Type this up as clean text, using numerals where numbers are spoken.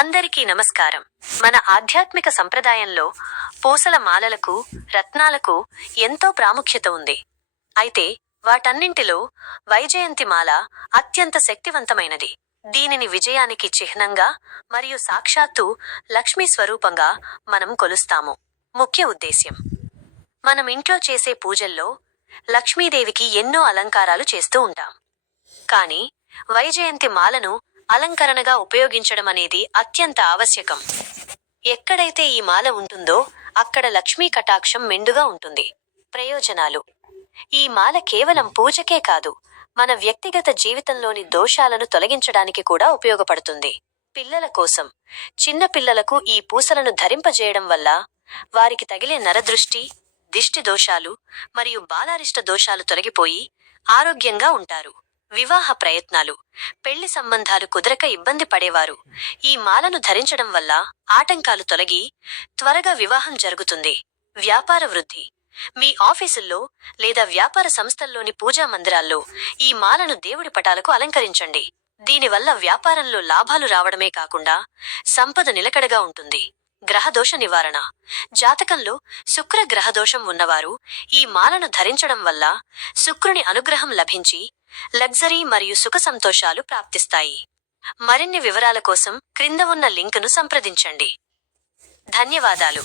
అందరికీ నమస్కారం. మన ఆధ్యాత్మిక సంప్రదాయంలో పూసల మాలలకు, రత్నాలకు ఎంతో ప్రాముఖ్యత ఉంది. అయితే వాటన్నింటిలో వైజయంతి మాల అత్యంత శక్తివంతమైనది. దీనిని విజయానికి చిహ్నంగా మరియు సాక్షాత్తు లక్ష్మీ స్వరూపంగా మనం కొలుస్తాము. ముఖ్య ఉద్దేశ్యం: మనం ఇంట్లో చేసే పూజల్లో లక్ష్మీదేవికి ఎన్నో అలంకారాలు చేస్తూ ఉంటాం. కానీ వైజయంతి మాలను అలంకరణగా ఉపయోగించడం అనేది అత్యంత ఆవశ్యకం. ఎక్కడైతే ఈ మాల ఉంటుందో అక్కడ లక్ష్మీ కటాక్షం మెండుగా ఉంటుంది. ప్రయోజనాలు: ఈ మాల కేవలం పూజకే కాదు, మన వ్యక్తిగత జీవితంలోని దోషాలను తొలగించడానికి కూడా ఉపయోగపడుతుంది. పిల్లల కోసం: చిన్న పిల్లలకు ఈ పూసలను ధరింపజేయడం వల్ల వారికి తగిలే నరదృష్టి, దిష్టి దోషాలు మరియు బాలారిష్ట దోషాలు తొలగిపోయి ఆరోగ్యంగా ఉంటారు. వివాహ ప్రయత్నాలు: పెళ్లి సంబంధాలు కుదరక ఇబ్బంది పడేవారు ఈ మాలను ధరించడం వల్ల ఆటంకాలు తొలగి త్వరగా వివాహం జరుగుతుంది. వ్యాపార వృద్ధి: మీ ఆఫీసుల్లో లేదా వ్యాపార సంస్థల్లోని పూజా మందిరాల్లో ఈ మాలను దేవుడి పటాలకు అలంకరించండి. దీనివల్ల వ్యాపారంలో లాభాలు రావడమే కాకుండా సంపద నిలకడగా ఉంటుంది. గ్రహదోష నివారణ: జాతకంలో శుక్ర గ్రహదోషం ఉన్నవారు ఈ మాలను ధరించడం వల్ల శుక్రుని అనుగ్రహం లభించి లగ్జరీ మరియు సుఖ సంతోషాలు ప్రాప్తిస్తాయి. మరిన్ని వివరాల కోసం క్రింద ఉన్న లింకును సంప్రదించండి. ధన్యవాదాలు.